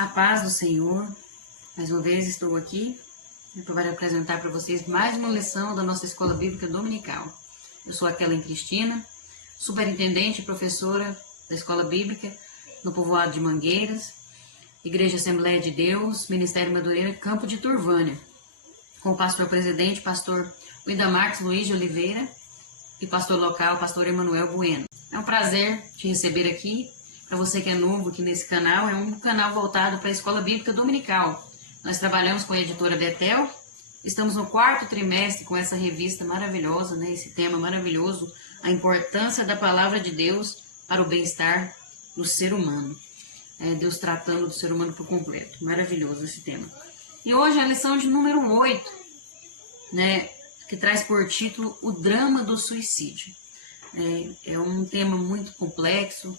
A paz do Senhor. Mais uma vez estou aqui para apresentar para vocês mais uma lição da nossa Escola Bíblica Dominical. Eu sou a Kellen Cristina, superintendente e professora da Escola Bíblica no povoado de Mangueiras, Igreja Assembleia de Deus, Ministério Madureira, Campo de Turvânia, com o pastor-presidente, pastor Wida Marques Luiz de Oliveira, e pastor local, pastor Emanuel Bueno. É um prazer te receber aqui. Para você que é novo aqui nesse canal, é um canal voltado para a Escola Bíblica Dominical. Nós trabalhamos com a editora Betel, estamos no 4º trimestre com essa revista maravilhosa, né? Esse tema maravilhoso, a importância da palavra de Deus para o bem-estar do ser humano. Deus tratando do ser humano por completo. Maravilhoso esse tema. E hoje é a lição de número 8, né? Que traz por título o drama do suicídio. É um tema muito complexo,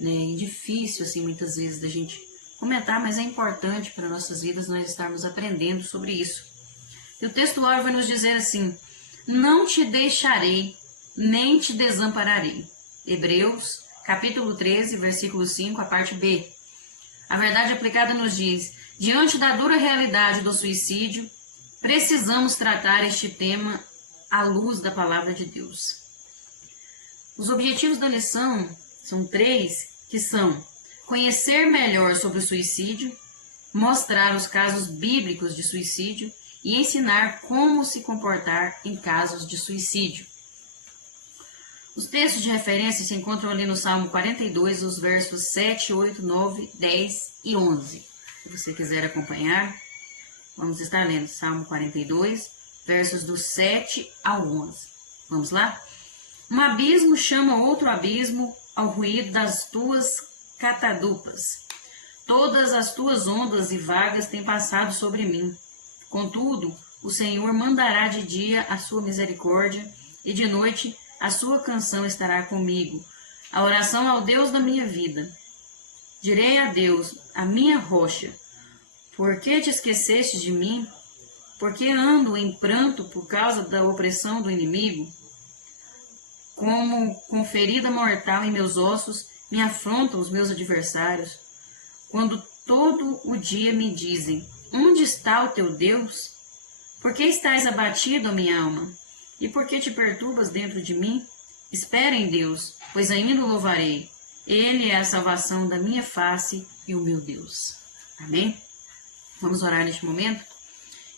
né, e difícil, assim, muitas vezes da gente comentar, mas é importante para nossas vidas nós estarmos aprendendo sobre isso. E o texto hoje vai nos dizer assim: não te deixarei, nem te desampararei. Hebreus, capítulo 13, versículo 5, a parte B. A verdade aplicada nos diz: diante da dura realidade do suicídio, precisamos tratar este tema à luz da palavra de Deus. Os objetivos da lição são 3, que são: conhecer melhor sobre o suicídio, mostrar os casos bíblicos de suicídio e ensinar como se comportar em casos de suicídio. Os textos de referência se encontram ali no Salmo 42, os versos 7, 8, 9, 10 e 11. Se você quiser acompanhar, vamos estar lendo Salmo 42, versos do 7 ao 11. Vamos lá? Um abismo chama outro abismo ao ruído das tuas catadupas. Todas as tuas ondas e vagas têm passado sobre mim. Contudo, o Senhor mandará de dia a sua misericórdia, e de noite a sua canção estará comigo. A oração ao Deus da minha vida. Direi a Deus, a minha rocha: por que te esqueceste de mim? Por que ando em pranto por causa da opressão do inimigo? Como com ferida mortal em meus ossos, me afrontam os meus adversários. Quando todo o dia me dizem: onde está o teu Deus? Por que estás abatido, minha alma? E por que te perturbas dentro de mim? Espera em Deus, pois ainda o louvarei. Ele é a salvação da minha face e o meu Deus. Amém? Vamos orar neste momento?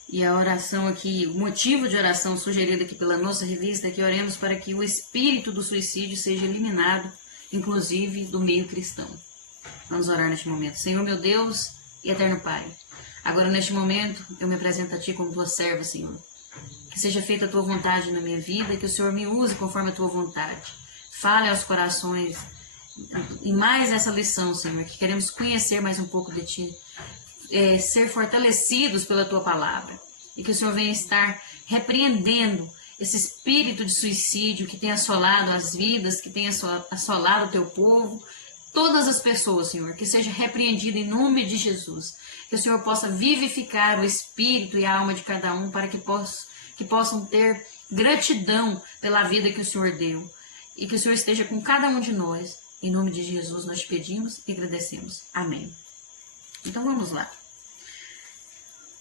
E a oração aqui, o motivo de oração sugerido aqui pela nossa revista é que oremos para que o espírito do suicídio seja eliminado, inclusive do meio cristão. Vamos orar neste momento. Senhor, meu Deus e eterno Pai, agora neste momento eu me apresento a Ti como Tua serva, Senhor. Que seja feita a Tua vontade na minha vida e que o Senhor me use conforme a Tua vontade. Fale aos corações e mais essa lição, Senhor, que queremos conhecer mais um pouco de Ti. Ser fortalecidos pela Tua palavra, e que o Senhor venha estar repreendendo esse espírito de suicídio que tem assolado as vidas, que tem assolado o Teu povo, todas as pessoas, Senhor, que seja repreendido em nome de Jesus, que o Senhor possa vivificar o espírito e a alma de cada um para que possam ter gratidão pela vida que o Senhor deu, e que o Senhor esteja com cada um de nós. Em nome de Jesus nós te pedimos e agradecemos. Amém. Então vamos lá.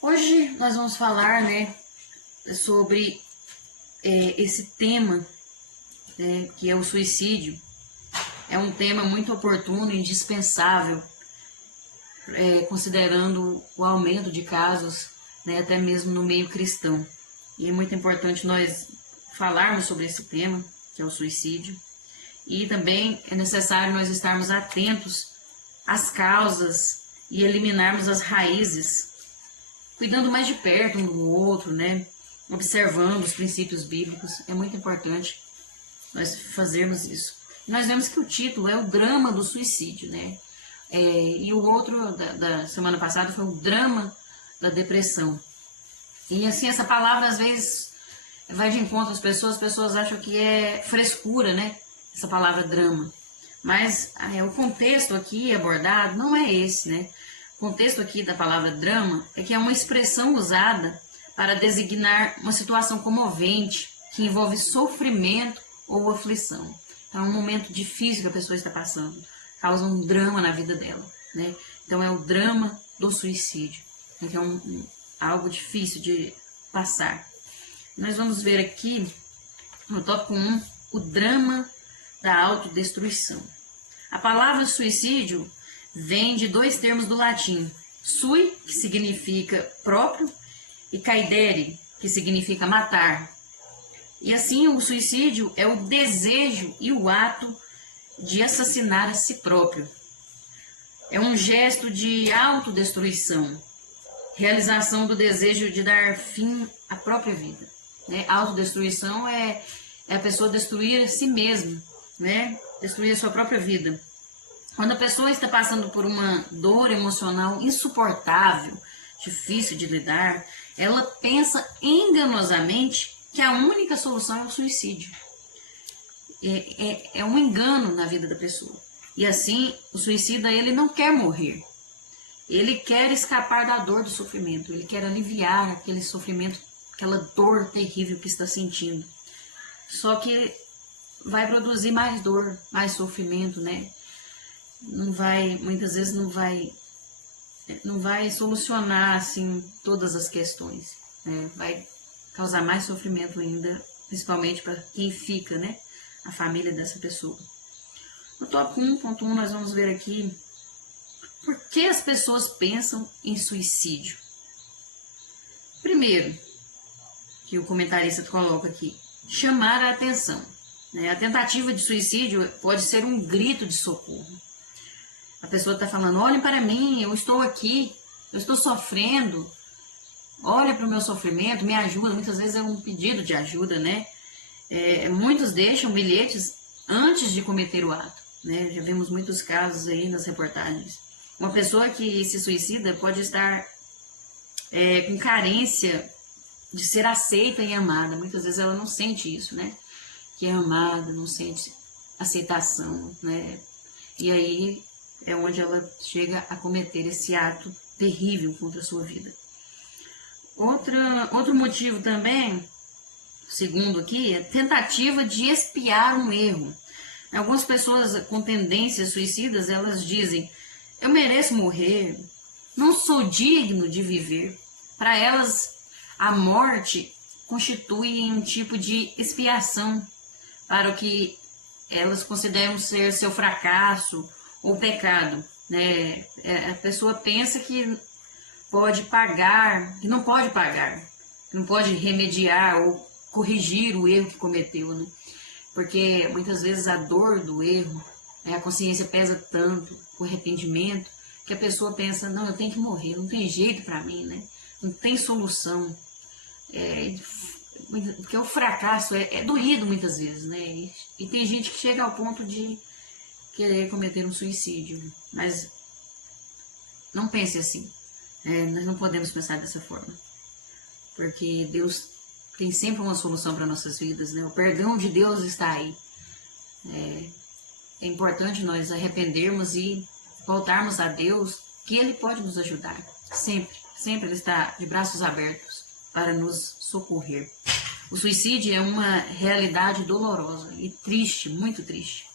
Hoje nós vamos falar, né, sobre esse tema, né, que é o suicídio. É um tema muito oportuno e indispensável, considerando o aumento de casos, né, até mesmo no meio cristão. E é muito importante nós falarmos sobre esse tema, que é o suicídio. E também é necessário nós estarmos atentos às causas e eliminarmos as raízes, cuidando mais de perto um do outro, né? Observando os princípios bíblicos. É muito importante nós fazermos isso. Nós vemos que o título é o drama do suicídio, né? E o outro da semana passada foi o drama da depressão. E assim, essa palavra às vezes vai de encontro às pessoas acham que é frescura, né? Essa palavra drama. Mas o contexto aqui abordado não é esse, né? O contexto aqui da palavra drama é que é uma expressão usada para designar uma situação comovente que envolve sofrimento ou aflição. Então, é um momento difícil que a pessoa está passando, causa um drama na vida dela, né? Então é o drama do suicídio. Então algo difícil de passar. Nós vamos ver aqui no tópico 1 o drama da autodestruição. A palavra suicídio vem de dois termos do latim: sui, que significa próprio, e caedere, que significa matar. E assim o suicídio é o desejo e o ato de assassinar a si próprio. É um gesto de autodestruição, realização do desejo de dar fim à própria vida. Né? Autodestruição é a pessoa destruir a si mesma, né? Destruir a sua própria vida. Quando a pessoa está passando por uma dor emocional insuportável, difícil de lidar, ela pensa enganosamente que a única solução é o suicídio. É um engano na vida da pessoa. E assim, o suicida, ele não quer morrer. Ele quer escapar da dor do sofrimento. Ele quer aliviar aquele sofrimento, aquela dor terrível que está sentindo. Só que vai produzir mais dor, mais sofrimento, né? Muitas vezes não vai solucionar assim todas as questões, né? Vai causar mais sofrimento ainda, principalmente para quem fica, né? A família dessa pessoa. No tópico 1.1 nós vamos ver aqui por que as pessoas pensam em suicídio. Primeiro, que o comentarista coloca aqui, chamar a atenção. Né? A tentativa de suicídio pode ser um grito de socorro. A pessoa está falando, olhem para mim, eu estou aqui, eu estou sofrendo, olha para o meu sofrimento, me ajuda. Muitas vezes é um pedido de ajuda, né? Muitos deixam bilhetes antes de cometer o ato, né? Já vimos muitos casos aí nas reportagens. Uma pessoa que se suicida pode estar com carência de ser aceita e amada. Muitas vezes ela não sente isso, né? Que é amada, não sente aceitação, né? E aí é onde ela chega a cometer esse ato terrível contra a sua vida. Outro motivo também, segundo aqui, é tentativa de expiar um erro. Algumas pessoas com tendências suicidas, elas dizem, eu mereço morrer, não sou digno de viver. Para elas, a morte constitui um tipo de expiação para o que elas consideram ser seu fracasso ou pecado, né? A pessoa pensa que pode pagar, que não pode pagar, que não pode remediar ou corrigir o erro que cometeu, né? Porque muitas vezes a dor do erro, a consciência pesa tanto, o arrependimento, que a pessoa pensa, não, eu tenho que morrer, não tem jeito para mim, né? Não tem solução. Porque o fracasso é doído muitas vezes, né? E tem gente que chega ao ponto de querer cometer um suicídio, mas não pense assim. Nós não podemos pensar dessa forma, porque Deus tem sempre uma solução para nossas vidas, né? O perdão de Deus está aí. É importante nós arrependermos e voltarmos a Deus, que Ele pode nos ajudar, sempre, sempre Ele está de braços abertos para nos socorrer. O suicídio é uma realidade dolorosa e triste, muito triste.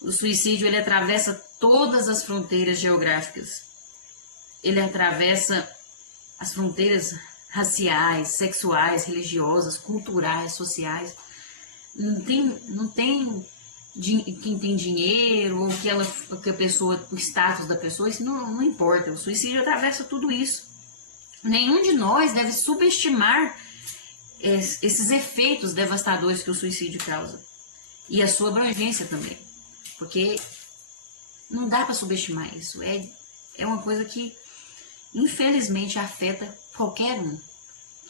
O suicídio, ele atravessa todas as fronteiras geográficas. Ele atravessa as fronteiras raciais, sexuais, religiosas, culturais, sociais. Não tem quem tem dinheiro, ou que a pessoa, o status da pessoa, isso não importa. O suicídio atravessa tudo isso. Nenhum de nós deve subestimar esses efeitos devastadores que o suicídio causa. E a sua abrangência também. Porque não dá para subestimar isso. É uma coisa que, infelizmente, afeta qualquer um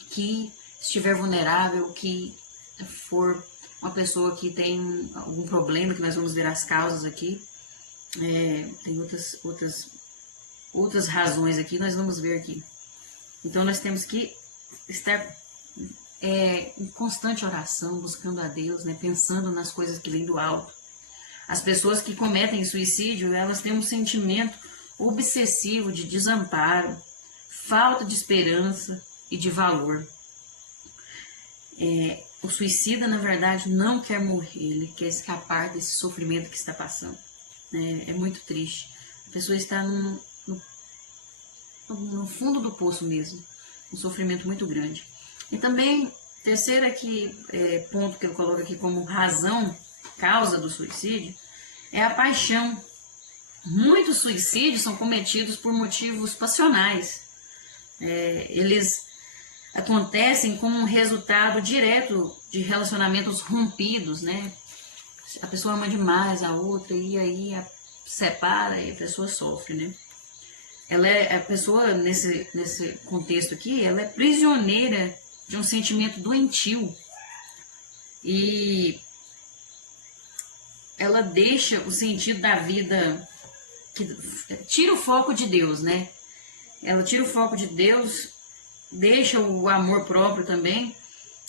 que estiver vulnerável, que for uma pessoa que tem algum problema, que nós vamos ver as causas aqui. Tem outras razões aqui, nós vamos ver aqui. Então, nós temos que estar em constante oração, buscando a Deus, né, pensando nas coisas que vêm do alto. As pessoas que cometem suicídio, elas têm um sentimento obsessivo de desamparo, falta de esperança e de valor. O suicida, na verdade, não quer morrer, ele quer escapar desse sofrimento que está passando. É muito triste. A pessoa está no fundo do poço mesmo, um sofrimento muito grande. E também, terceira ponto que eu coloco aqui como razão, causa do suicídio, é a paixão. Muitos suicídios são cometidos por motivos passionais. Eles acontecem como um resultado direto de relacionamentos rompidos, né? A pessoa ama demais a outra e aí separa e a pessoa sofre, né? A pessoa, nesse contexto aqui, ela é prisioneira de um sentimento doentio e ela deixa o sentido da vida, tira o foco de Deus, né? Ela tira o foco de Deus, deixa o amor próprio também,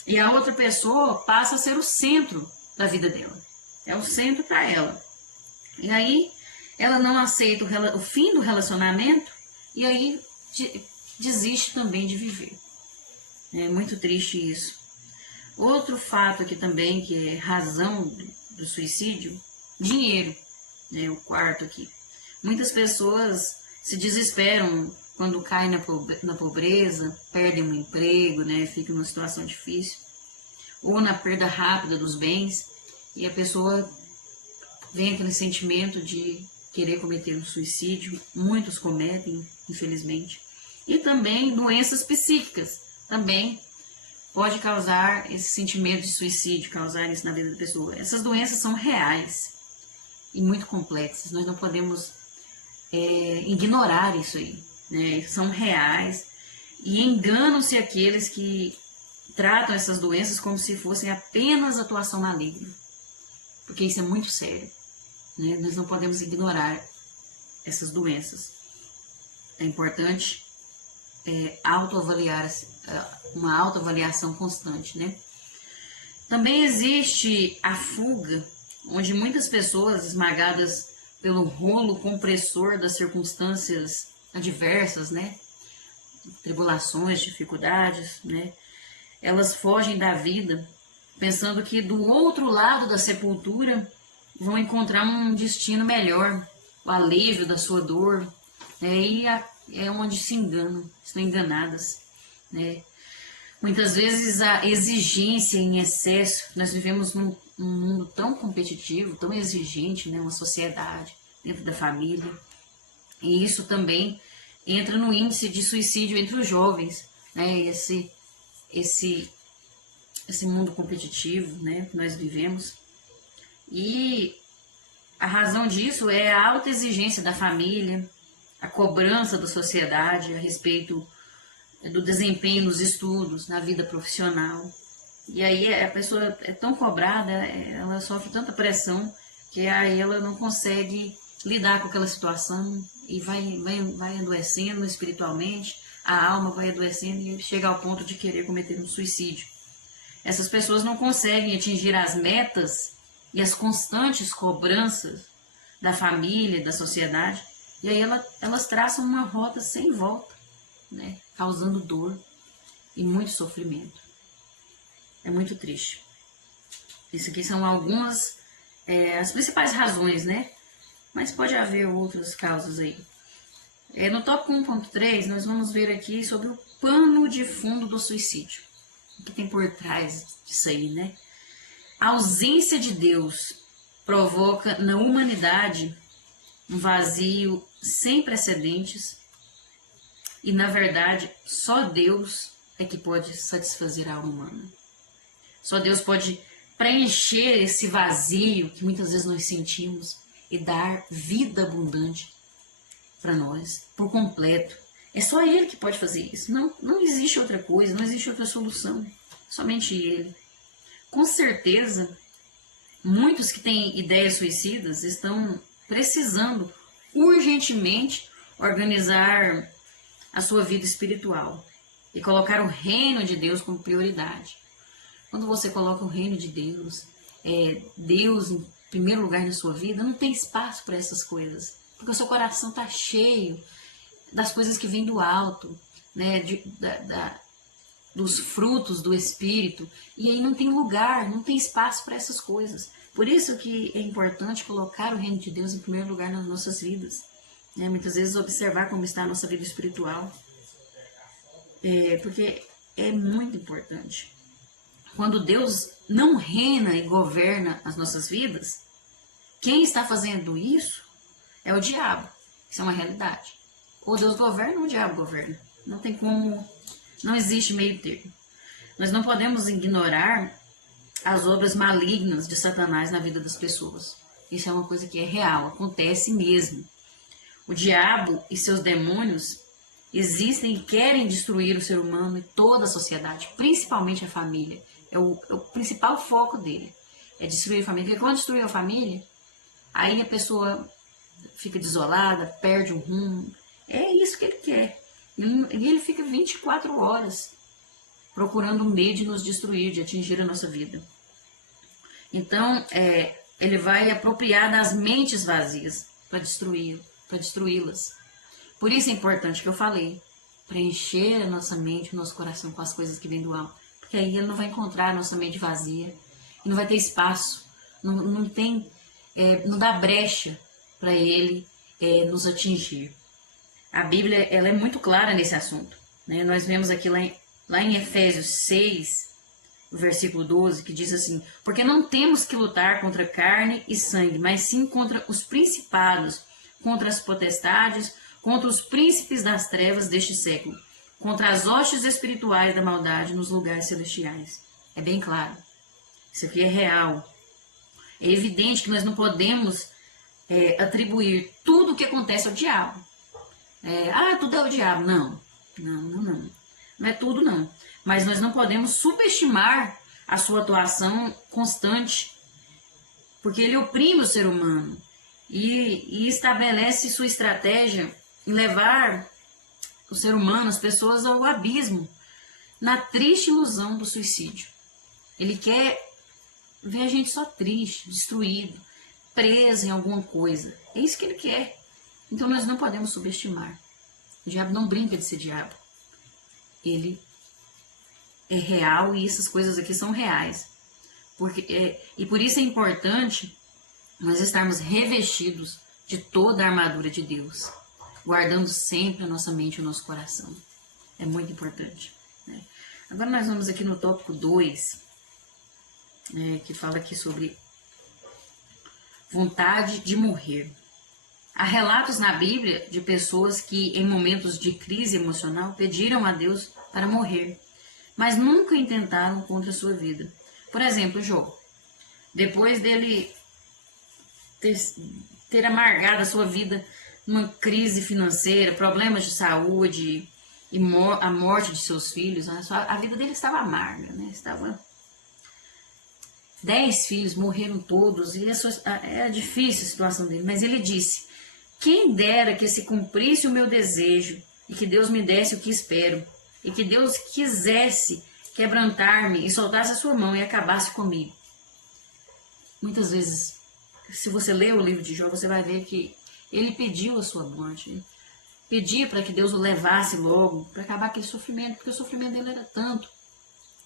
e a outra pessoa passa a ser o centro da vida dela. É o centro para ela. E aí ela não aceita o fim do relacionamento e aí desiste também de viver. É muito triste isso. Outro fato aqui também, que é razão do suicídio, dinheiro. O quarto aqui. Muitas pessoas se desesperam quando caem na pobreza, perdem um emprego, né, ficam numa situação difícil, ou na perda rápida dos bens, e a pessoa vem aquele sentimento de querer cometer um suicídio. Muitos cometem, infelizmente. E também doenças psíquicas, também pode causar esse sentimento de suicídio, causar isso na vida da pessoa. Essas doenças são reais e muito complexas, nós não podemos ignorar isso aí, né? São reais e enganam-se aqueles que tratam essas doenças como se fossem apenas atuação maligna, porque isso é muito sério, né? Nós não podemos ignorar essas doenças. É importante autoavaliar, uma autoavaliação constante, né? Também existe a fuga, onde muitas pessoas esmagadas pelo rolo compressor das circunstâncias adversas, né? Tribulações, dificuldades, né? Elas fogem da vida pensando que do outro lado da sepultura vão encontrar um destino melhor, o alívio da sua dor, né? E é onde se enganam, estão enganadas, né? Muitas vezes a exigência em excesso, nós vivemos num mundo tão competitivo, tão exigente, né? Uma sociedade dentro da família, e isso também entra no índice de suicídio entre os jovens, né? Esse mundo competitivo, né, que nós vivemos. E a razão disso é a alta exigência da família, a cobrança da sociedade a respeito do desempenho nos estudos, na vida profissional. E aí a pessoa é tão cobrada, ela sofre tanta pressão que aí ela não consegue lidar com aquela situação e vai adoecendo espiritualmente, a alma vai adoecendo e chega ao ponto de querer cometer um suicídio. Essas pessoas não conseguem atingir as metas e as constantes cobranças da família, da sociedade, e aí elas traçam uma rota sem volta, né? Causando dor e muito sofrimento. É muito triste. Isso aqui são algumas, as principais razões, né? Mas pode haver outras causas aí. No tópico 1.3, nós vamos ver aqui sobre o pano de fundo do suicídio. O que tem por trás disso aí, né? A ausência de Deus provoca na humanidade um vazio sem precedentes e, na verdade, só Deus é que pode satisfazer a alma humana. Só Deus pode preencher esse vazio que muitas vezes nós sentimos e dar vida abundante para nós, por completo. É só Ele que pode fazer isso. Não existe outra coisa, não existe outra solução. Somente Ele. Com certeza, muitos que têm ideias suicidas estão precisando urgentemente organizar a sua vida espiritual e colocar o reino de Deus como prioridade. Quando você coloca o reino de Deus, Deus em primeiro lugar na sua vida, não tem espaço para essas coisas, porque o seu coração está cheio das coisas que vêm do alto, né, dos frutos do Espírito, e aí não tem lugar, não tem espaço para essas coisas. Por isso que é importante colocar o reino de Deus em primeiro lugar nas nossas vidas. né? Muitas vezes observar como está a nossa vida espiritual, porque é muito importante. Quando Deus não reina e governa as nossas vidas, quem está fazendo isso é o diabo. Isso é uma realidade. Ou Deus governa ou o diabo governa. Não tem como, não existe meio termo. Nós não podemos ignorar as obras malignas de Satanás na vida das pessoas. Isso é uma coisa que é real, acontece mesmo. O diabo e seus demônios existem e querem destruir o ser humano e toda a sociedade, principalmente a família. É o principal foco dele, é destruir a família. Porque quando destruir a família, aí a pessoa fica desolada, perde o rumo. É isso que ele quer. E ele fica 24 horas procurando um meio de nos destruir, de atingir a nossa vida. Então, ele vai apropriar das mentes vazias para destruí-las. Por isso é importante que eu falei, preencher a nossa mente, o nosso coração com as coisas que vêm do alto. Porque aí ele não vai encontrar a nossa mente vazia, e não vai ter espaço, não dá brecha para ele nos atingir. A Bíblia ela é muito clara nesse assunto, né? Nós vemos aqui lá em Efésios 6, versículo 12, que diz assim: porque não temos que lutar contra carne e sangue, mas sim contra os principados, contra as potestades, contra os príncipes das trevas deste século, contra as hostes espirituais da maldade nos lugares celestiais. É bem claro. Isso aqui é real. É evidente que nós não podemos atribuir tudo o que acontece ao diabo. Tudo é o diabo. Não. Não é tudo, não. Mas nós não podemos subestimar a sua atuação constante, porque ele oprime o ser humano e estabelece sua estratégia em levar o ser humano, as pessoas, ao abismo, na triste ilusão do suicídio. Ele quer ver a gente só triste, destruído, preso em alguma coisa. É isso que ele quer. Então nós não podemos subestimar. O diabo não brinca de ser diabo. Ele é real e essas coisas aqui são reais. E por isso é importante nós estarmos revestidos de toda a armadura de Deus, guardando sempre a nossa mente e o nosso coração. É muito importante, né? Agora nós vamos aqui no tópico 2, que fala aqui sobre vontade de morrer. Há relatos na Bíblia de pessoas que, em momentos de crise emocional, pediram a Deus para morrer, mas nunca intentaram contra a sua vida. Por exemplo, Jó. Depois dele ter amargado a sua vida numa crise financeira, problemas de saúde e a morte de seus filhos, a vida dele estava amarga, né? 10 filhos morreram todos, e era difícil a situação dele, mas ele disse: quem dera que se cumprisse o meu desejo e que Deus me desse o que espero, e que Deus quisesse quebrantar-me e soltasse a sua mão e acabasse comigo. Muitas vezes, se você ler o livro de Jó, você vai ver que ele pediu a sua morte, pedia para que Deus o levasse logo, para acabar aquele sofrimento, porque o sofrimento dele era tanto,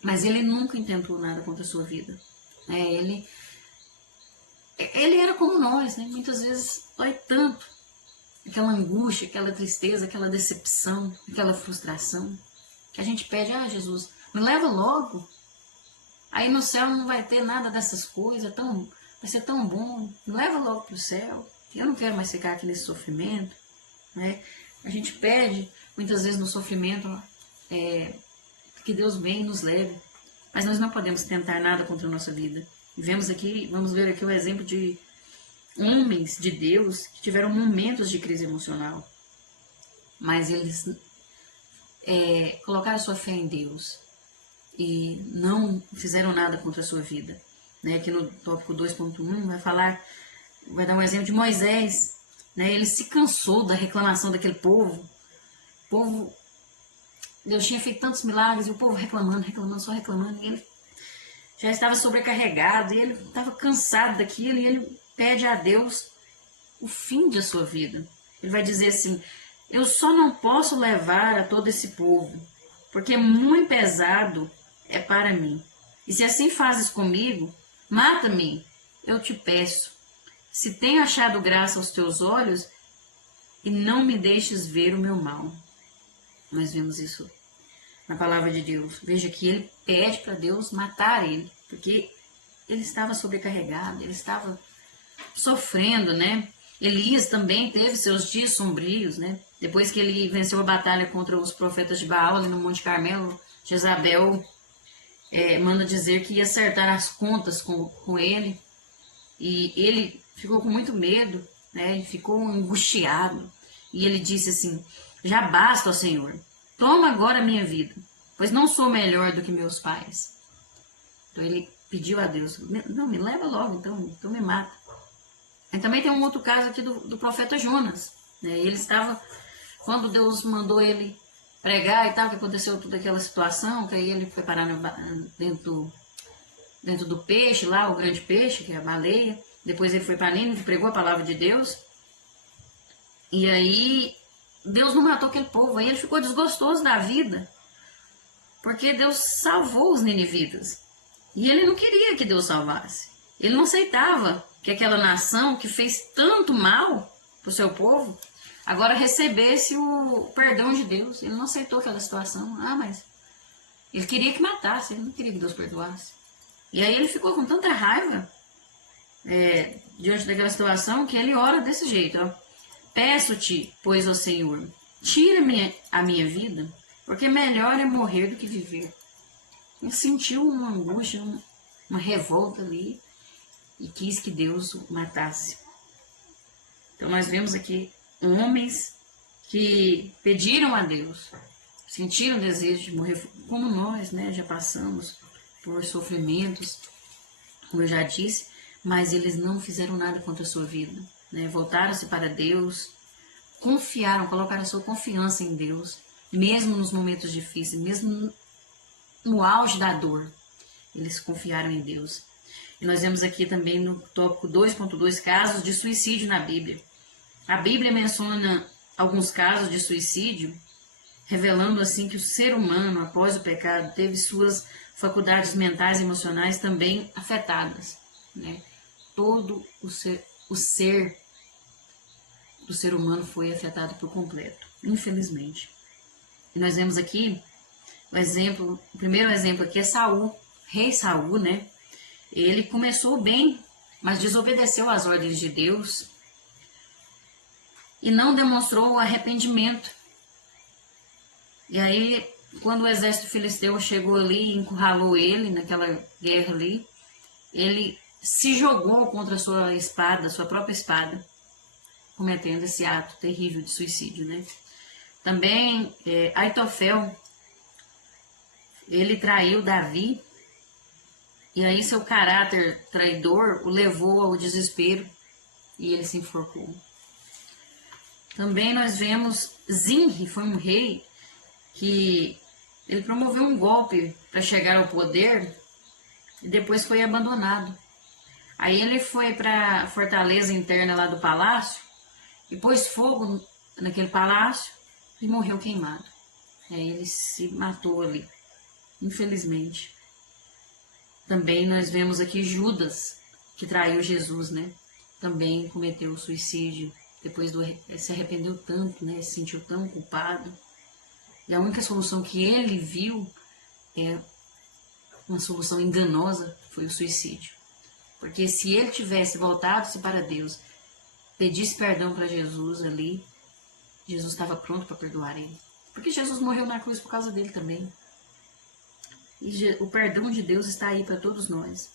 mas ele nunca intentou nada contra a sua vida. Ele era como nós, né? Muitas vezes dói tanto, aquela angústia, aquela tristeza, aquela decepção, aquela frustração, que a gente pede: Jesus, me leva logo. Aí no céu não vai ter nada dessas coisas, vai ser tão bom, me leva logo para o céu, eu não quero mais ficar aqui nesse sofrimento, né? A gente pede, muitas vezes no sofrimento, que Deus venha e nos leve, mas nós não podemos tentar nada contra a nossa vida. E vamos ver aqui o exemplo de homens de Deus que tiveram momentos de crise emocional, mas eles colocaram sua fé em Deus e não fizeram nada contra a sua vida, né? Aqui no tópico 2.1 vai dar um exemplo de Moisés, né? Ele se cansou da reclamação daquele povo. Deus tinha feito tantos milagres e o povo reclamando, só reclamando, e ele já estava sobrecarregado, e ele estava cansado daquilo, e ele pede a Deus o fim da sua vida. Ele vai dizer assim: eu só não posso levar a todo esse povo, porque muito pesado é para mim. E se assim fazes comigo, mata-me, eu te peço. Se tenho achado graça aos teus olhos, e não me deixes ver o meu mal. Nós vemos isso na palavra de Deus. Veja que ele pede para Deus matar ele, porque ele estava sobrecarregado, ele estava sofrendo, né? Elias também teve seus dias sombrios, né? Depois que ele venceu a batalha contra os profetas de Baal ali no Monte Carmelo, Jezabel manda dizer que ia acertar as contas com ele, e ele ficou com muito medo, né? Ele ficou angustiado, e ele disse assim: já basta, ó Senhor, toma agora a minha vida, pois não sou melhor do que meus pais. Então ele pediu a Deus: não, me leva logo, então me mata. E também tem um outro caso aqui do profeta Jonas, né? Ele estava, quando Deus mandou ele pregar e tal, que aconteceu toda aquela situação, que aí ele foi parar dentro do peixe lá, o grande peixe, que é a baleia. Depois ele foi para Nínive, pregou a palavra de Deus. E aí Deus não matou aquele povo, aí ele ficou desgostoso da vida, porque Deus salvou os ninivitas. E ele não queria que Deus salvasse. Ele não aceitava que aquela nação que fez tanto mal para o seu povo, agora recebesse o perdão de Deus. Ele não aceitou aquela situação. Mas ele queria que matasse, ele não queria que Deus perdoasse. E aí ele ficou com tanta raiva diante daquela situação, que ele ora desse jeito, ó: peço-te, pois, ó Senhor, tira-me a minha vida, porque melhor é morrer do que viver. Ele sentiu uma angústia, uma revolta ali, e quis que Deus o matasse. Então nós vemos aqui homens que pediram a Deus, sentiram o desejo de morrer, como nós, né, já passamos por sofrimentos, como eu já disse, mas eles não fizeram nada contra a sua vida, né? Voltaram-se para Deus, confiaram, colocaram a sua confiança em Deus, mesmo nos momentos difíceis, mesmo no auge da dor, eles confiaram em Deus. E nós vemos aqui também no tópico 2.2 casos de suicídio na Bíblia. A Bíblia menciona alguns casos de suicídio, revelando assim que o ser humano, após o pecado, teve suas faculdades mentais e emocionais também afetadas, né? Todo o ser do ser humano foi afetado por completo, infelizmente. E nós vemos aqui o primeiro exemplo aqui é Saul, rei Saul, né? Ele começou bem, mas desobedeceu às ordens de Deus e não demonstrou arrependimento. E aí, quando o exército filisteu chegou ali e encurralou ele naquela guerra ali, ele se jogou contra a sua espada, sua própria espada, cometendo esse ato terrível de suicídio, né? Também Aitofel, ele traiu Davi, e aí seu caráter traidor o levou ao desespero e ele se enforcou. Também nós vemos Zinri, foi um rei que ele promoveu um golpe para chegar ao poder e depois foi abandonado. Aí ele foi para a fortaleza interna lá do palácio e pôs fogo naquele palácio e morreu queimado. Aí ele se matou ali, infelizmente. Também nós vemos aqui Judas, que traiu Jesus, né? Também cometeu suicídio, depois se arrependeu tanto, né? Se sentiu tão culpado. E a única solução que ele viu uma solução enganosa, foi o suicídio. Porque se ele tivesse voltado-se para Deus, pedisse perdão para Jesus ali, Jesus estava pronto para perdoar ele. Porque Jesus morreu na cruz por causa dele também. E o perdão de Deus está aí para todos nós.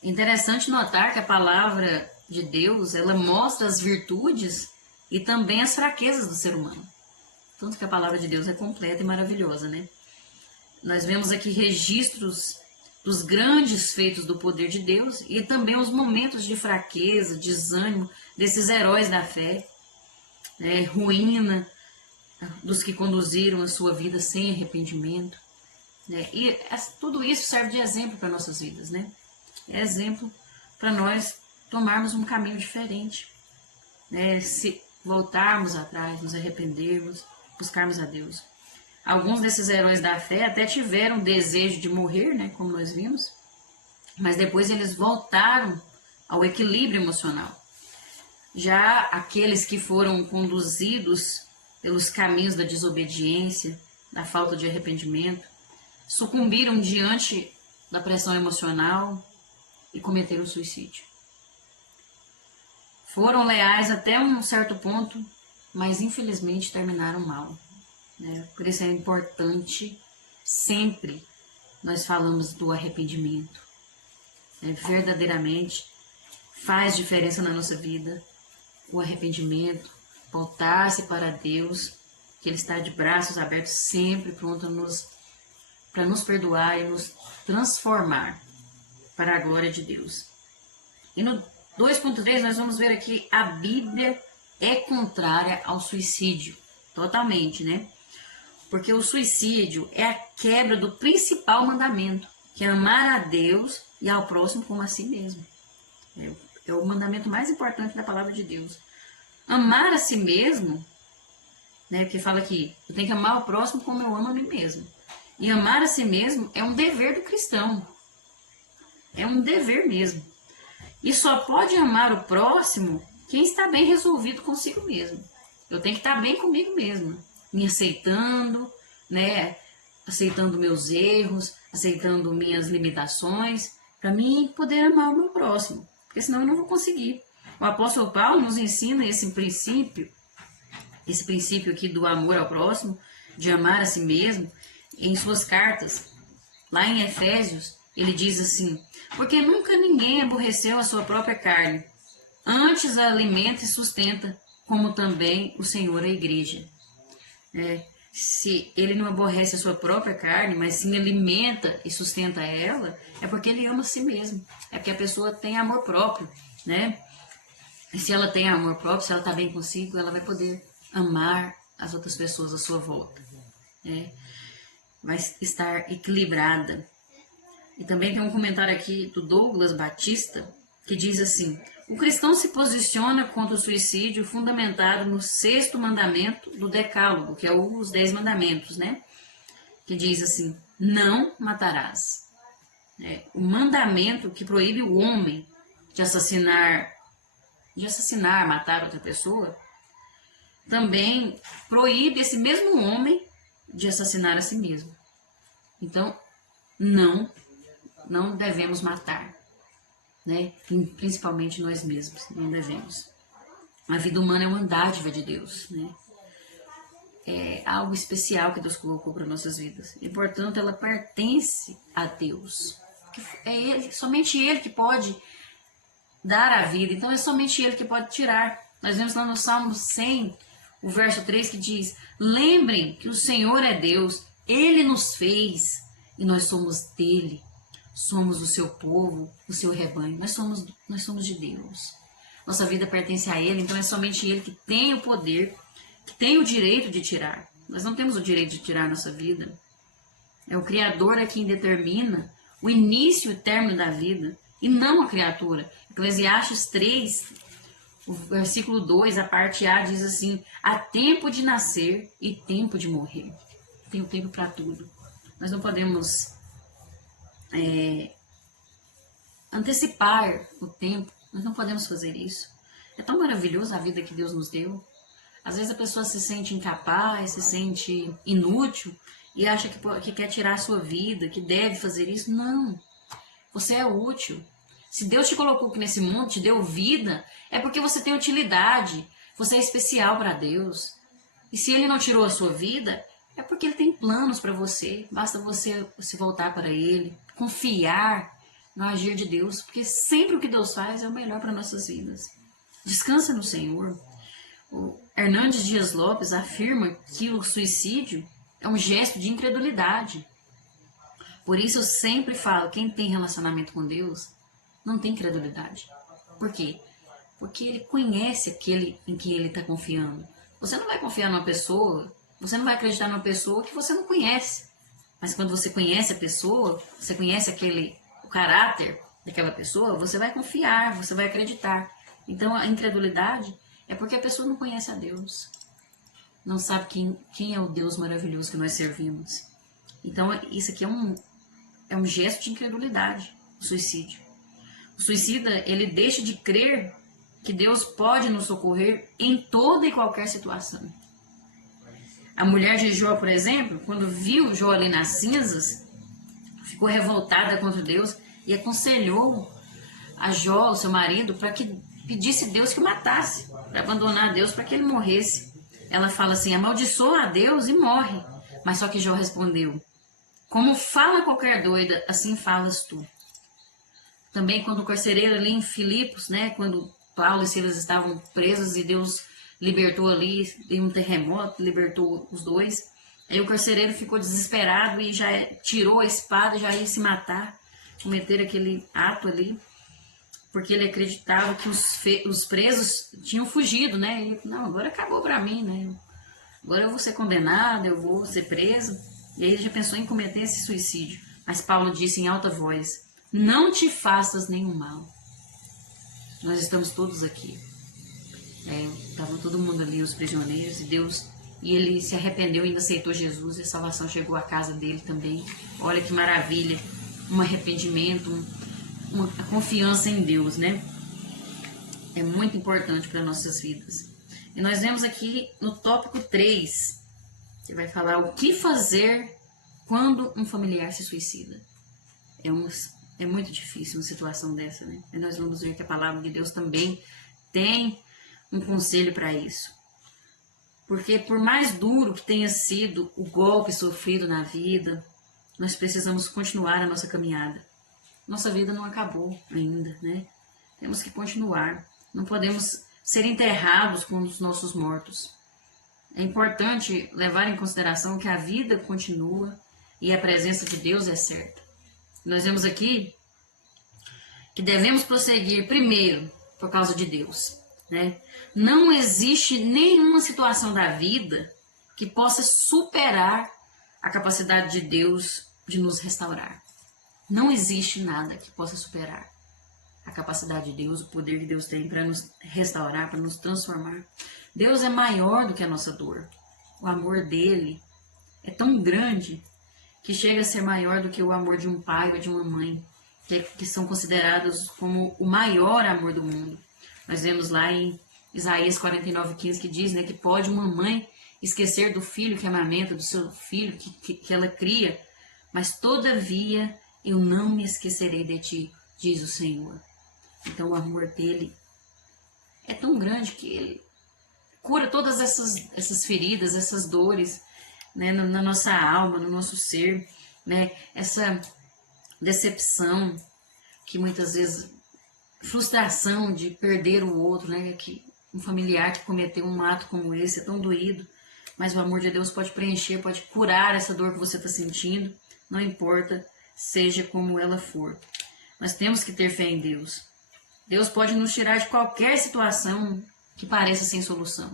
É interessante notar que a palavra de Deus, ela mostra as virtudes e também as fraquezas do ser humano. Tanto que a palavra de Deus é completa e maravilhosa, né? Nós vemos aqui registros dos grandes feitos do poder de Deus e também os momentos de fraqueza, desânimo desses heróis da fé, né? Ruína dos que conduziram a sua vida sem arrependimento. E tudo isso serve de exemplo para nossas vidas, né? É exemplo para nós tomarmos um caminho diferente, né? Se voltarmos atrás, nos arrependermos, buscarmos a Deus. Alguns desses heróis da fé até tiveram desejo de morrer, né? Como nós vimos, mas depois eles voltaram ao equilíbrio emocional. Já aqueles que foram conduzidos pelos caminhos da desobediência, da falta de arrependimento, sucumbiram diante da pressão emocional e cometeram suicídio. Foram leais até um certo ponto, mas infelizmente terminaram mal, né? Por isso é importante sempre nós falamos do arrependimento. Verdadeiramente faz diferença na nossa vida o arrependimento, voltar-se para Deus, que Ele está de braços abertos sempre pronto para nos perdoar e nos transformar para a glória de Deus. E no 2.3 nós vamos ver aqui a Bíblia é contrária ao suicídio, totalmente, né? Porque o suicídio é a quebra do principal mandamento, que é amar a Deus e ao próximo como a si mesmo. É o mandamento mais importante da palavra de Deus. Amar a si mesmo, né? Porque fala aqui, eu tenho que amar o próximo como eu amo a mim mesmo. E amar a si mesmo é um dever do cristão. É um dever mesmo. E só pode amar o próximo quem está bem resolvido consigo mesmo. Eu tenho que estar bem comigo mesma, me aceitando, né? Aceitando meus erros, aceitando minhas limitações, para mim poder amar o meu próximo, porque senão eu não vou conseguir. O apóstolo Paulo nos ensina esse princípio aqui do amor ao próximo, de amar a si mesmo, em suas cartas. Lá em Efésios, ele diz assim: porque nunca ninguém aborreceu a sua própria carne, antes a alimenta e sustenta, como também o Senhor a igreja. Se ele não aborrece a sua própria carne, mas sim alimenta e sustenta ela, é porque ele ama a si mesmo. É porque a pessoa tem amor próprio, né? E se ela tem amor próprio, se ela está bem consigo, ela vai poder amar as outras pessoas à sua volta, né? Vai estar equilibrada. E também tem um comentário aqui do Douglas Batista, que diz assim: o cristão se posiciona contra o suicídio fundamentado no 6º mandamento do Decálogo, que é os 10 mandamentos, né? Que diz assim: não matarás. O mandamento que proíbe o homem de assassinar, matar outra pessoa, também proíbe esse mesmo homem de assassinar a si mesmo. Então, não devemos matar, né? Principalmente nós mesmos, não devemos. A vida humana é uma dádiva de Deus, né? É algo especial que Deus colocou para nossas vidas e, portanto, ela pertence a Deus. É Ele, somente Ele que pode dar a vida, então é somente Ele que pode tirar. Nós vemos lá no Salmo 100, o verso 3, que diz: lembrem que o Senhor é Deus, Ele nos fez e nós somos dele. Somos o seu povo, o seu rebanho. Nós somos de Deus. Nossa vida pertence a Ele, então é somente Ele que tem o poder, que tem o direito de tirar. Nós não temos o direito de tirar nossa vida. É o Criador é quem determina o início e o término da vida, e não a criatura. Eclesiastes 3, o versículo 2, a parte A, diz assim: há tempo de nascer e tempo de morrer. Tem um tempo para tudo. Nós não podemos antecipar o tempo, nós não podemos fazer isso. É tão maravilhoso a vida que Deus nos deu. Às vezes a pessoa se sente incapaz, se sente inútil e acha que quer tirar a sua vida, que deve fazer isso. Não, você é útil. Se Deus te colocou aqui nesse mundo, te deu vida, é porque você tem utilidade, você é especial para Deus. E se Ele não tirou a sua vida, é porque Ele tem planos para você. Basta você se voltar para Ele, confiar no agir de Deus, porque sempre o que Deus faz é o melhor para nossas vidas. Descansa no Senhor. O Hernandes Dias Lopes afirma que o suicídio é um gesto de incredulidade. Por isso eu sempre falo, quem tem relacionamento com Deus não tem credulidade. Por quê? Porque Ele conhece aquele em que Ele está confiando. Você não vai confiar numa pessoa, você não vai acreditar numa pessoa que você não conhece. Mas quando você conhece a pessoa, você conhece o caráter daquela pessoa, você vai confiar, você vai acreditar. Então a incredulidade é porque a pessoa não conhece a Deus. Não sabe quem é o Deus maravilhoso que nós servimos. Então isso aqui é um gesto de incredulidade, o suicídio. O suicida, ele deixa de crer que Deus pode nos socorrer em toda e qualquer situação. A mulher de Jó, por exemplo, quando viu Jó ali nas cinzas, ficou revoltada contra Deus e aconselhou a Jó, o seu marido, para que pedisse a Deus que o matasse, para abandonar Deus, para que ele morresse. Ela fala assim: amaldiçoa a Deus e morre. Mas só que Jó respondeu: como fala qualquer doida, assim falas tu. Também quando o carcereiro ali em Filipos, né, quando Paulo e Silas estavam presos e Deus libertou ali, em um terremoto, libertou os dois. Aí o carcereiro ficou desesperado e já tirou a espada, já ia se matar, cometer aquele ato ali, porque ele acreditava que os presos tinham fugido, né? Ele, não, agora acabou para mim, né? Agora eu vou ser condenado, eu vou ser preso. E aí ele já pensou em cometer esse suicídio. Mas Paulo disse em alta voz: não te faças nenhum mal. Nós estamos todos aqui. Estavam todo mundo ali, os prisioneiros, e ele se arrependeu e ainda aceitou Jesus, e a salvação chegou à casa dele também. Olha que maravilha, um arrependimento, uma confiança em Deus, né? É muito importante para nossas vidas. E nós vemos aqui no tópico 3, que vai falar o que fazer quando um familiar se suicida. É muito difícil uma situação dessa, né? E nós vamos ver que a palavra de Deus também tem um conselho para isso. Porque por mais duro que tenha sido o golpe sofrido na vida, nós precisamos continuar a nossa caminhada. Nossa vida não acabou ainda, né? Temos que continuar. Não podemos ser enterrados com os nossos mortos. É importante levar em consideração que a vida continua e a presença de Deus é certa. Nós vemos aqui que devemos prosseguir primeiro por causa de Deus, né? Não existe nenhuma situação da vida que possa superar a capacidade de Deus de nos restaurar. Não existe nada que possa superar a capacidade de Deus, o poder que Deus tem para nos restaurar, para nos transformar. Deus é maior do que a nossa dor. O amor dele é tão grande que chega a ser maior do que o amor de um pai ou de uma mãe, que são considerados como o maior amor do mundo. Nós vemos lá em Isaías 49:15 que diz, né, que pode uma mãe esquecer do filho que amamenta, do seu filho que ela cria, mas todavia eu não me esquecerei de ti, diz o Senhor. Então o amor dele é tão grande que ele cura todas essas feridas, essas dores, né, na nossa alma, no nosso ser, né, essa decepção que muitas vezes, frustração de perder o outro, né, que um familiar que cometeu um ato como esse é tão doído, mas o amor de Deus pode preencher, pode curar essa dor que você está sentindo, não importa, seja como ela for. Nós temos que ter fé em Deus. Deus pode nos tirar de qualquer situação que pareça sem solução.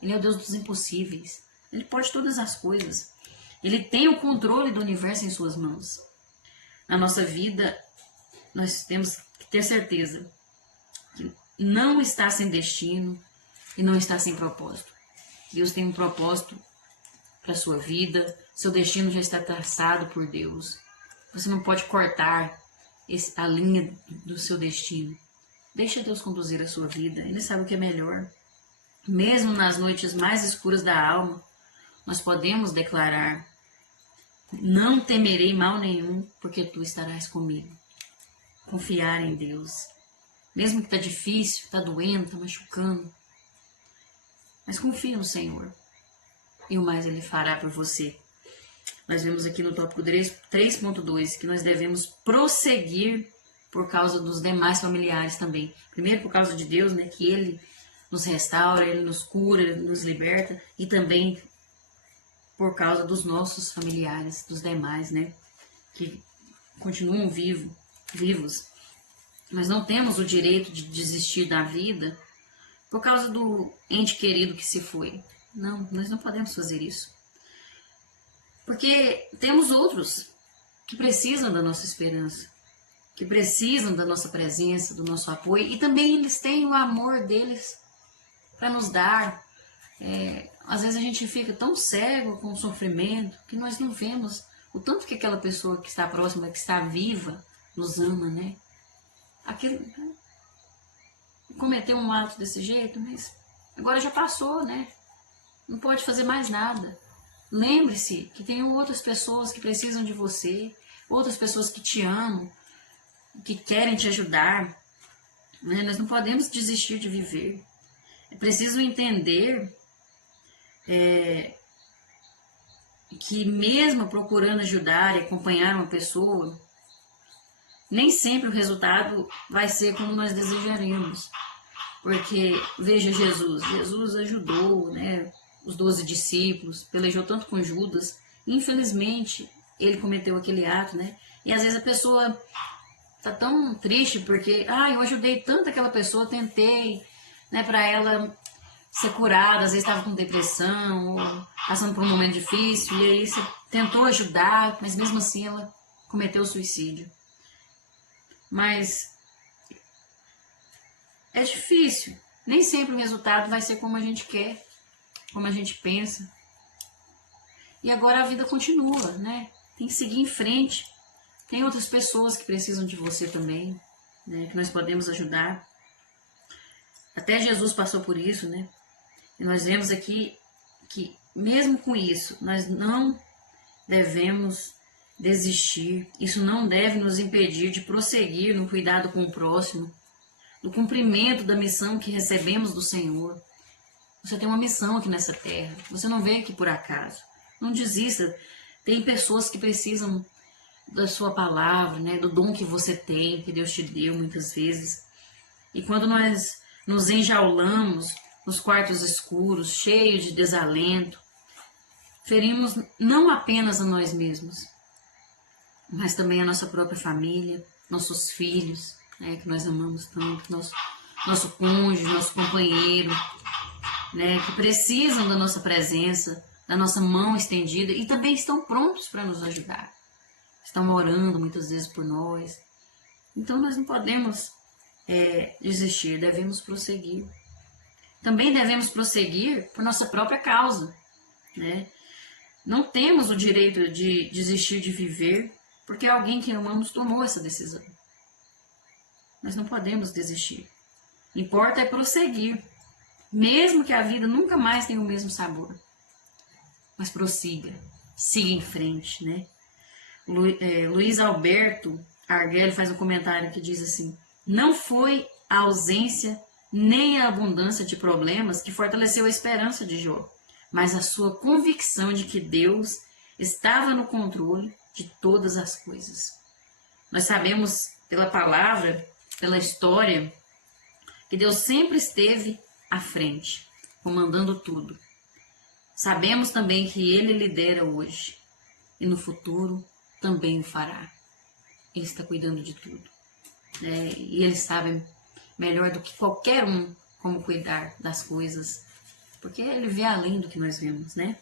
Ele é o Deus dos impossíveis. Ele pode todas as coisas. Ele tem o controle do universo em suas mãos. Na nossa vida, nós temos que ter certeza que não está sem destino e não está sem propósito. Deus tem um propósito para a sua vida. Seu destino já está traçado por Deus. Você não pode cortar a linha do seu destino. Deixa Deus conduzir a sua vida. Ele sabe o que é melhor. Mesmo nas noites mais escuras da alma, nós podemos declarar: não temerei mal nenhum, porque tu estarás comigo. Confiar em Deus. Mesmo que está difícil, está doendo, está machucando. Mas confia no Senhor. E o mais Ele fará por você. Nós vemos aqui no tópico 3.2 que nós devemos prosseguir por causa dos demais familiares também. Primeiro por causa de Deus, né, que Ele nos restaura, Ele nos cura, Ele nos liberta. E também por causa dos nossos familiares, dos demais, né, que continuam vivos. Nós não temos o direito de desistir da vida por causa do ente querido que se foi. Não, nós não podemos fazer isso. Porque temos outros que precisam da nossa esperança, que precisam da nossa presença, do nosso apoio, e também eles têm o amor deles para nos dar. Às vezes a gente fica tão cego com o sofrimento que nós não vemos o tanto que aquela pessoa que está próxima, que está viva, nos ama, né? cometeu um ato desse jeito, mas agora já passou, né? Não pode fazer mais nada. Lembre-se que tem outras pessoas que precisam de você, outras pessoas que te amam, que querem te ajudar, né? Nós não podemos desistir de viver. É preciso entender que mesmo procurando ajudar e acompanhar uma pessoa, nem sempre o resultado vai ser como nós desejaremos. Porque, veja Jesus ajudou, né, os 12 discípulos, pelejou tanto com Judas, infelizmente ele cometeu aquele ato, né? E às vezes a pessoa tá tão triste porque, eu ajudei tanto aquela pessoa, tentei, né, para ela ser curada, às vezes estava com depressão, ou passando por um momento difícil, e aí você tentou ajudar, mas mesmo assim ela cometeu suicídio. Mas é difícil. Nem sempre o resultado vai ser como a gente quer, como a gente pensa. E agora a vida continua, né? Tem que seguir em frente. Tem outras pessoas que precisam de você também, né? Que nós podemos ajudar. Até Jesus passou por isso, né? E nós vemos aqui que, mesmo com isso, nós não devemos desistir. Isso não deve nos impedir de prosseguir no cuidado com o próximo, no cumprimento da missão que recebemos do Senhor. Você tem uma missão aqui nessa terra. Você não veio aqui por acaso. Não desista. Tem pessoas que precisam da sua palavra, né? Do dom que você tem, que Deus te deu muitas vezes. E quando nós nos enjaulamos nos quartos escuros, cheios de desalento, ferimos não apenas a nós mesmos, mas também a nossa própria família, nossos filhos, né, que nós amamos tanto, nosso cônjuge, nosso companheiro, né, que precisam da nossa presença, da nossa mão estendida e também estão prontos para nos ajudar. Estão orando muitas vezes por nós. Então nós não podemos desistir, devemos prosseguir. Também devemos prosseguir por nossa própria causa, né? Não temos o direito de desistir de viver porque alguém que amamos tomou essa decisão. Nós não podemos desistir. Importa é prosseguir, mesmo que a vida nunca mais tenha o mesmo sabor. Mas prossiga, siga em frente, né? Luiz Alberto Arguello faz um comentário que diz assim: não foi a ausência nem a abundância de problemas que fortaleceu a esperança de Jó, mas a sua convicção de que Deus estava no controle de todas as coisas. Nós sabemos pela palavra, pela história, que Deus sempre esteve à frente, comandando tudo. Sabemos também que Ele lidera hoje e no futuro também o fará. Ele está cuidando de tudo. E Ele sabe melhor do que qualquer um como cuidar das coisas, porque Ele vê além do que nós vemos, né?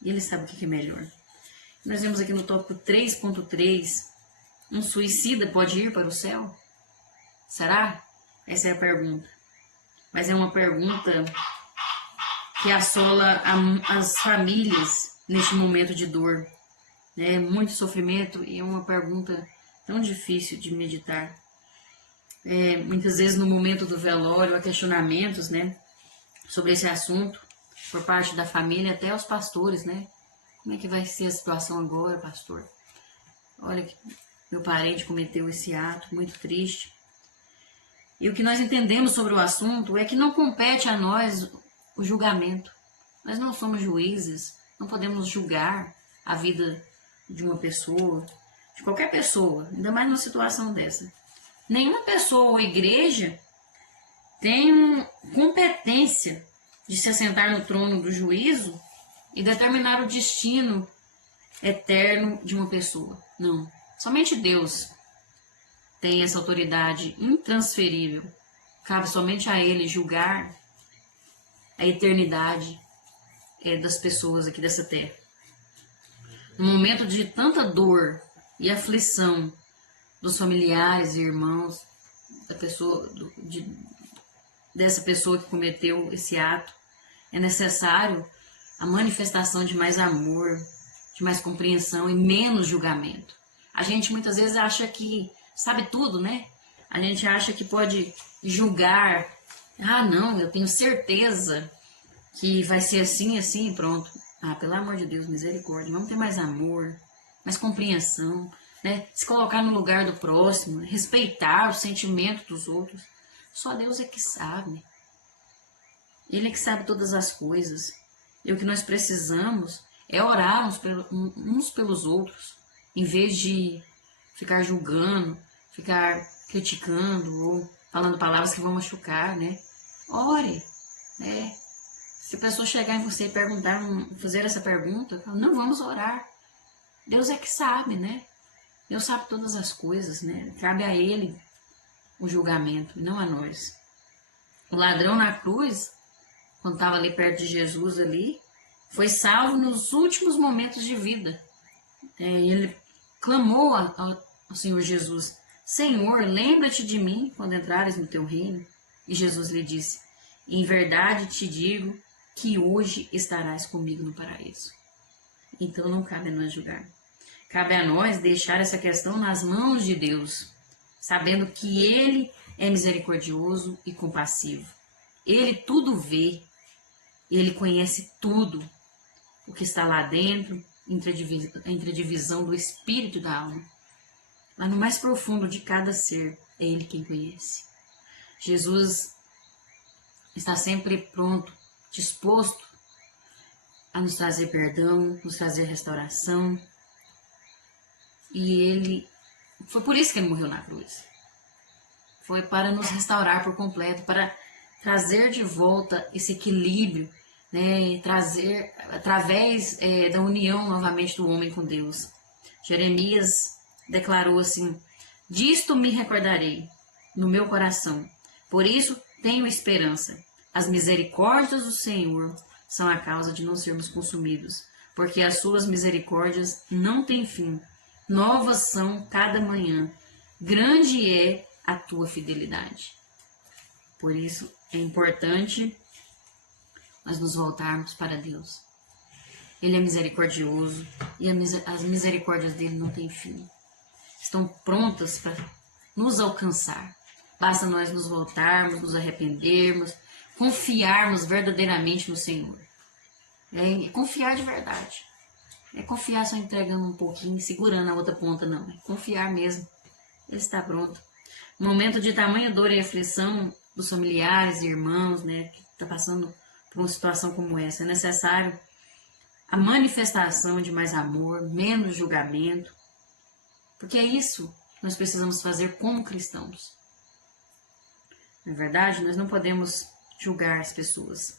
E Ele sabe o que é melhor. Nós vemos aqui no tópico 3.3, um suicida pode ir para o céu? Será? Essa é a pergunta. Mas é uma pergunta que assola as famílias neste momento de dor, né? Muito sofrimento, e é uma pergunta tão difícil de meditar. Muitas vezes no momento do velório há questionamentos, né, sobre esse assunto por parte da família, até os pastores, né? Como é que vai ser a situação agora, pastor? Olha que meu parente cometeu esse ato, muito triste. E o que nós entendemos sobre o assunto é que não compete a nós o julgamento. Nós não somos juízes, não podemos julgar a vida de uma pessoa, de qualquer pessoa, ainda mais numa situação dessa. Nenhuma pessoa ou igreja tem competência de se assentar no trono do juízo e determinar o destino eterno de uma pessoa. Não. Somente Deus tem essa autoridade intransferível. Cabe somente a Ele julgar a eternidade das pessoas aqui dessa terra. No momento de tanta dor e aflição dos familiares e irmãos da pessoa, dessa pessoa que cometeu esse ato, é necessário a manifestação de mais amor, de mais compreensão e menos julgamento. A gente muitas vezes acha que sabe tudo, né? A gente acha que pode julgar. Ah, não, eu tenho certeza que vai ser assim, assim e pronto. Ah, pelo amor de Deus, misericórdia. Vamos ter mais amor, mais compreensão, né? Se colocar no lugar do próximo, respeitar o sentimento dos outros. Só Deus é que sabe. Ele é que sabe todas as coisas. E o que nós precisamos é orar uns pelos outros, em vez de ficar julgando, ficar criticando ou falando palavras que vão machucar, né? Ore, né? Se a pessoa chegar em você e perguntar, fazer essa pergunta, não, vamos orar. Deus é que sabe, né? Deus sabe todas as coisas, né? Cabe a Ele o julgamento, não a nós. O ladrão na cruz, quando estava ali perto de Jesus ali, foi salvo nos últimos momentos de vida. Ele clamou ao Senhor Jesus: Senhor, lembra-te de mim quando entrares no teu reino. E Jesus lhe disse: em verdade te digo que hoje estarás comigo no paraíso. Então não cabe a nós julgar. Cabe a nós deixar essa questão nas mãos de Deus, sabendo que Ele é misericordioso e compassivo. Ele tudo vê, Ele conhece tudo o que está lá dentro, entre a divisão do espírito e da alma. Mas no mais profundo de cada ser, é Ele quem conhece. Jesus está sempre pronto, disposto a nos trazer perdão, nos trazer restauração. E Ele, foi por isso que Ele morreu na cruz. Foi para nos restaurar por completo, para trazer de volta esse equilíbrio, né, trazer através da união novamente do homem com Deus. Jeremias declarou assim: disto me recordarei no meu coração, por isso tenho esperança. As misericórdias do Senhor são a causa de não sermos consumidos, porque as suas misericórdias não têm fim, novas são cada manhã, grande é a tua fidelidade. Por isso é importante nós nos voltarmos para Deus. Ele é misericordioso e as misericórdias dele não têm fim. Estão prontas para nos alcançar. Basta nós nos voltarmos, nos arrependermos, confiarmos verdadeiramente no Senhor. É confiar de verdade. É confiar só entregando um pouquinho, segurando a outra ponta, não. É confiar mesmo. Ele está pronto. No momento de tamanha dor e aflição dos familiares e irmãos, né, que está passando por uma situação como essa, é necessário a manifestação de mais amor, menos julgamento, porque é isso que nós precisamos fazer como cristãos. Na verdade, nós não podemos julgar as pessoas.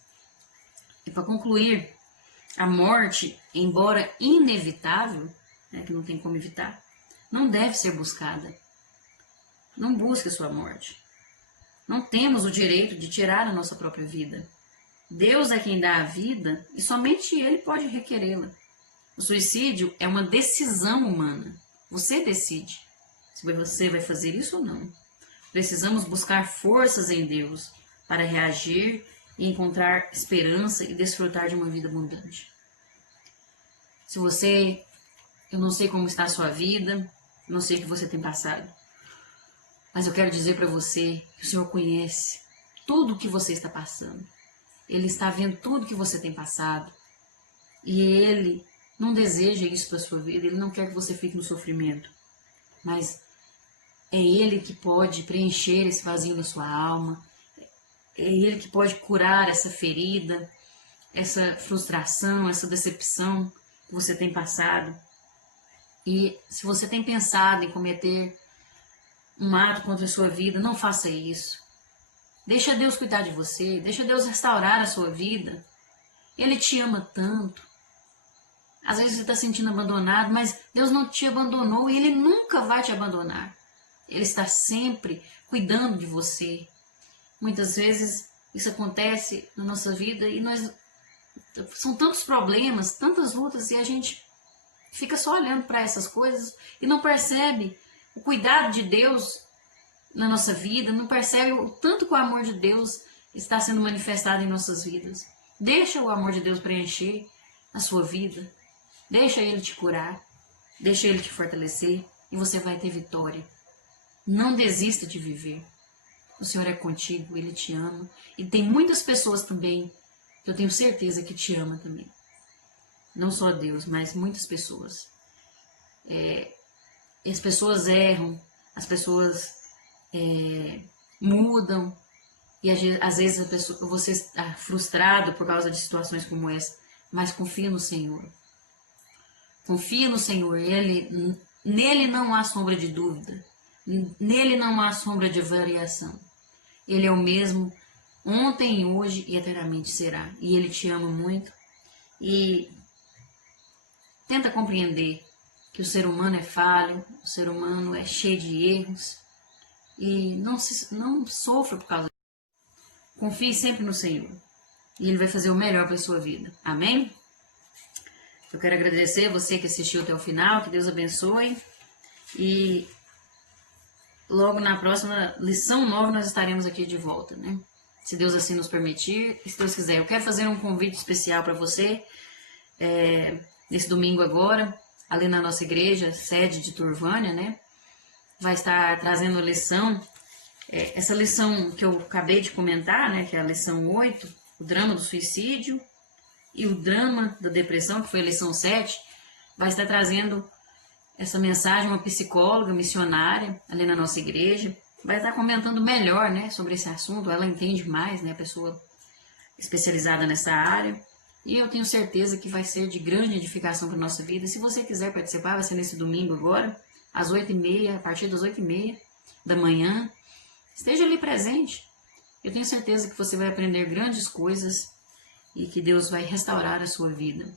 E para concluir, a morte, embora inevitável, né, que não tem como evitar, não deve ser buscada. Não busque a sua morte. Não temos o direito de tirar a nossa própria vida. Deus é quem dá a vida e somente Ele pode requerê-la. O suicídio é uma decisão humana. Você decide se você vai fazer isso ou não. Precisamos buscar forças em Deus para reagir e encontrar esperança e desfrutar de uma vida abundante. Eu não sei como está a sua vida, eu não sei o que você tem passado, mas eu quero dizer para você que o Senhor conhece tudo o que você está passando. Ele está vendo tudo que você tem passado. E Ele não deseja isso para a sua vida. Ele não quer que você fique no sofrimento. Mas é Ele que pode preencher esse vazio da sua alma. É Ele que pode curar essa ferida, essa frustração, essa decepção que você tem passado. E se você tem pensado em cometer um ato contra a sua vida, não faça isso. Deixa Deus cuidar de você, deixa Deus restaurar a sua vida. Ele te ama tanto. Às vezes você está se sentindo abandonado, mas Deus não te abandonou e Ele nunca vai te abandonar. Ele está sempre cuidando de você. Muitas vezes isso acontece na nossa vida e são tantos problemas, tantas lutas e a gente fica só olhando para essas coisas e não percebe o cuidado de Deus na nossa vida, não percebe o tanto que o amor de Deus está sendo manifestado em nossas vidas. Deixa o amor de Deus preencher a sua vida. Deixa Ele te curar. Deixa Ele te fortalecer e você vai ter vitória. Não desista de viver. O Senhor é contigo, Ele te ama. E tem muitas pessoas também, que eu tenho certeza que te ama também. Não só Deus, mas muitas pessoas. E as pessoas erram, as pessoas mudam. E às vezes você está frustrado por causa de situações como essa. Mas confia no Senhor. Confia no Senhor. Nele não há sombra de dúvida. Nele não há sombra de variação. Ele é o mesmo ontem, hoje e eternamente será. E Ele te ama muito. E tenta compreender que o ser humano é falho, o ser humano é cheio de erros. E não sofra por causa disso. Confie sempre no Senhor. E Ele vai fazer o melhor para a sua vida. Amém? Eu quero agradecer a você que assistiu até o final. Que Deus abençoe. E logo na próxima lição 9 nós estaremos aqui de volta, né? Se Deus assim nos permitir e se Deus quiser. Eu quero fazer um convite especial para você nesse domingo agora, ali na nossa igreja, sede de Turvânia, né? Vai estar trazendo a lição, essa lição que eu acabei de comentar, né? Que é a lição 8, o drama do suicídio e o drama da depressão, que foi a lição 7, vai estar trazendo essa mensagem, uma psicóloga missionária ali na nossa igreja, vai estar comentando melhor, né, sobre esse assunto. Ela entende mais, né, pessoa especializada nessa área, e eu tenho certeza que vai ser de grande edificação para a nossa vida. Se você quiser participar, vai ser nesse domingo agora, às 8h30, a partir das 8h30 da manhã. Esteja ali presente. Eu tenho certeza que você vai aprender grandes coisas e que Deus vai restaurar a sua vida.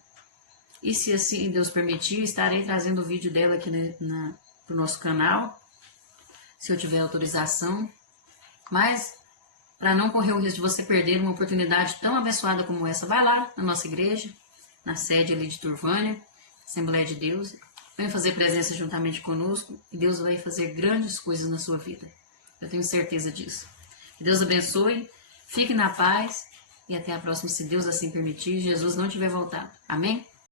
E se assim Deus permitir, estarei trazendo o vídeo dela aqui para o nosso canal, se eu tiver autorização. Mas, para não correr o risco de você perder uma oportunidade tão abençoada como essa, vai lá na nossa igreja, na sede ali de Turvânia, Assembleia de Deus. Venha fazer presença juntamente conosco e Deus vai fazer grandes coisas na sua vida. Eu tenho certeza disso. Que Deus abençoe, fique na paz e até a próxima, se Deus assim permitir, Jesus não tiver voltado. Amém?